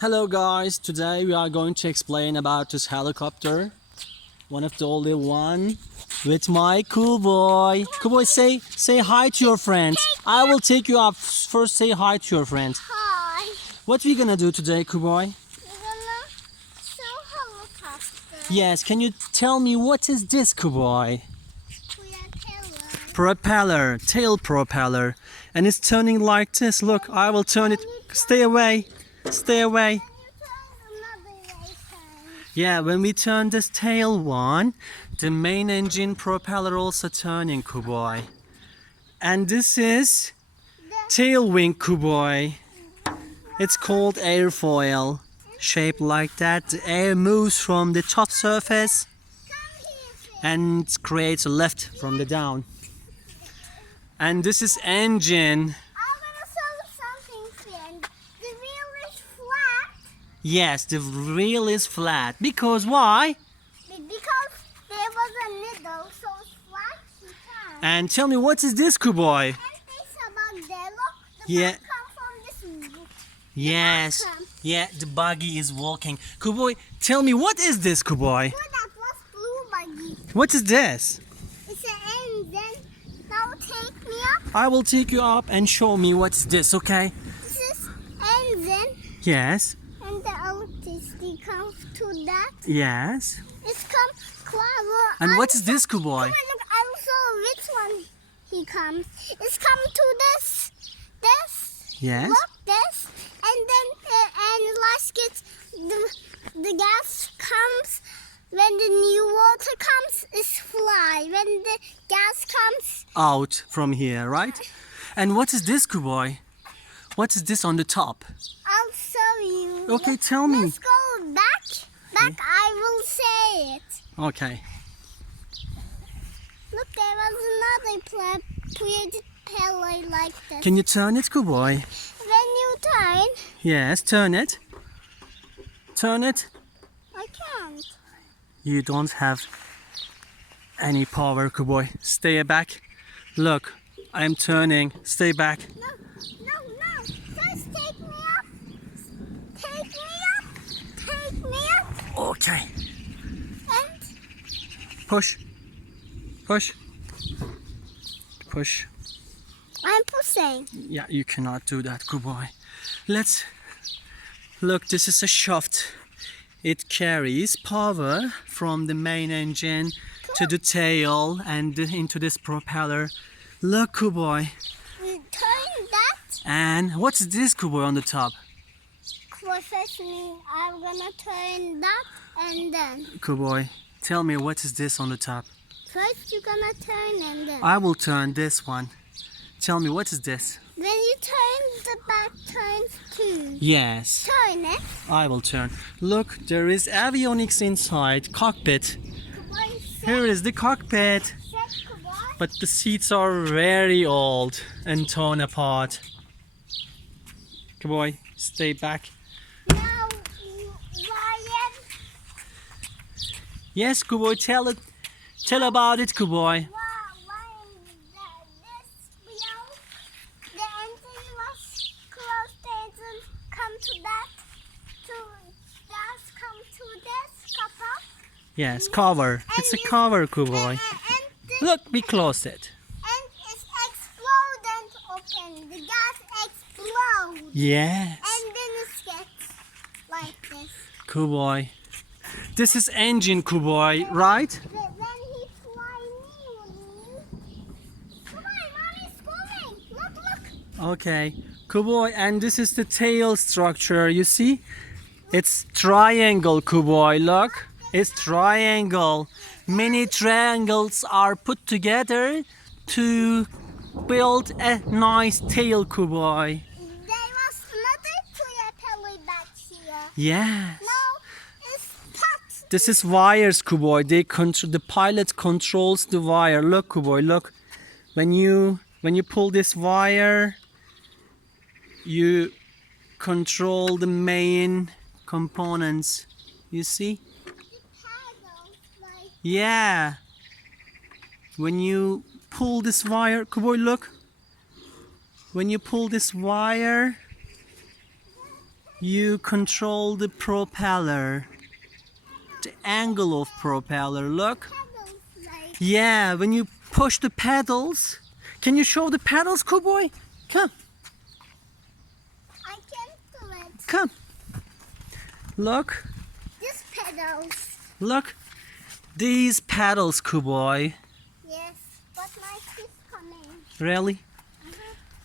Hello guys, today we are going to explain about this helicopter. One of the only one with my cool boy. Cool boy, say hi to your friends. I will take you up. First say hi to your friends. Hi. What we gonna do today, cool boy? We're gonna show helicopter. Yes, can you tell me what is this, cool boy? Propeller. Tail propeller. And it's turning like this. Look, I will turn it. Stay away. Stay away. Then you turn another way turn. Yeah, when we turn this tail one, the main engine propeller also turning, Kuboy. And this is tail wing, Kuboy. It's called airfoil. Shaped like that, the air moves from the top surface Come here, Finn. and creates a lift from the down. And this is engine. I'm gonna show you something, Finn. The wheel is flat Yes, the wheel is flat. Because why? because there was a needle, so it's flat. You can. And tell me, what is this, Kuboy? And this about there. Look, the Yeah. bug come from this. Yes. Welcome. Yeah, the buggy is walking. Kuboy, tell me, what is this, Kuboy? Oh, that was blue buggy. What is this? It's an engine. Now take me up. I will take you up and show me what's this, okay? This is engine. Yes, And the electricity comes to that. yes. It's come closer. And what is this, Come Kuboy? on, look, I'll show which one he comes. It's come to this. Yes. Look, this. And then, and last gets the gas comes. When the new water comes, it's fly. When the gas comes, Out from here, right? And what is this, Kuboy? What is this on the top? I'll show you. Okay, tell me. Let's go back. Back, I will say it. Okay. Look, there was another propeller like this. Can you turn it, Kuboy? When you turn, Yes, turn it. Turn it. I can't. You don't have any power, Kuboy. Stay back. Look, I'm turning. Stay back. No. Just take me up. Take me up. Take me up. Okay. And Push. Push. Push. I'm pushing. Yeah, you cannot do that, good boy. Let's look. This is a shaft. It carries power from the main engine to the tail and into this propeller. Look, good boy. You turn that. And what's this, good boy, on the top? Professionally, I'm gonna turn that and then. Good boy. Tell me, what is this on the top? First, you're gonna turn and then. I will turn this one. Tell me, what is this? Then you turn the back turns too. Yes, Turn it. I will turn. Look, there is avionics inside. Cockpit. Kuboy, Here is the cockpit. set, Kuboy. But the seats are very old and torn apart. Good boy, stay back. Now, Ryan, Yes, good boy, tell about it, good boy. this wheel, the engine was closed. The engine come to that. Just come to this couple. Yes, cover. It's a cover, good boy. And this, Look, we closed it. and it's explode and open. The gas explodes. Yes, And then it gets like this. good boy. This is engine, good boy, right? Then he fly me. Come on, mommy's coming. Look. Okay, good boy. And this is the tail structure, you see? It's triangle, good boy, look. It's triangle. Many triangles are put together to build a nice tail, good boy. There was another propeller back here. Yes. Now it's packed. This is wires, Kuboy. The pilot controls the wire. Look, Kuboy, look. When you pull this wire, you control the main components. You see? The paddles like Yeah. When you pull this wire, Kuboy, look. When you pull this wire, You control the propeller. The angle of propeller, look. Pedals like Yeah, when you push the pedals. Can you show the pedals, Kuboy? Come, I can't do it. come. Look, This pedals. look. These pedals, Kuboy. Yes, but my feet's coming. Really?